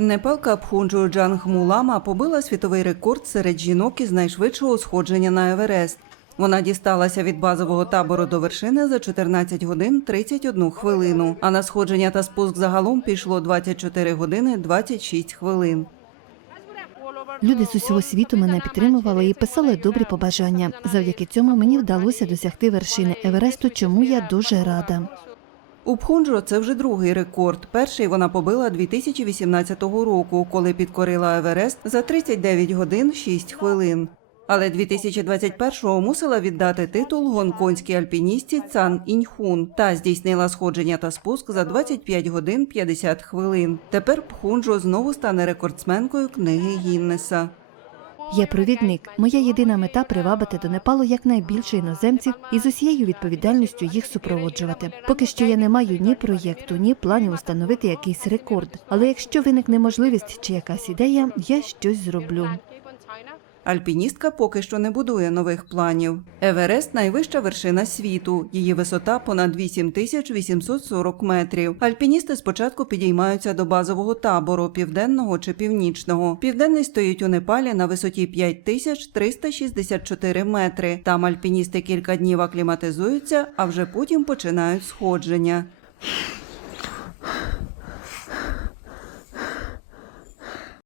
Непалка Пхунджу Джангмулама побила світовий рекорд серед жінок із найшвидшого сходження на Еверест. Вона дісталася від базового табору до вершини за 14 годин 31 хвилину, а на сходження та спуск загалом пішло 24 години 26 хвилин. Люди з усього світу мене підтримували і писали добрі побажання. Завдяки цьому мені вдалося досягти вершини Евересту, чому я дуже рада. У Пхунджо це вже другий рекорд. Перший вона побила 2018 року, коли підкорила Еверест за 39 годин 6 хвилин. Але 2021-го мусила віддати титул гонконгській альпіністці Цан Іньхун та здійснила сходження та спуск за 25 годин 50 хвилин. Тепер Пхунджо знову стане рекордсменкою книги Гіннеса. Я провідник. Моя єдина мета привабити до Непалу якнайбільше іноземців і з усією відповідальністю їх супроводжувати. Поки що я не маю ні проєкту, ні планів установити якийсь рекорд. Але якщо виникне можливість чи якась ідея, я щось зроблю. Альпіністка поки що не будує нових планів. Еверест найвища вершина світу. Її висота понад 8840 метрів. Альпіністи спочатку підіймаються до базового табору південного чи північного. Південний стоїть у Непалі на висоті 5364 метри. Там альпіністи кілька днів акліматизуються, а вже потім починають сходження.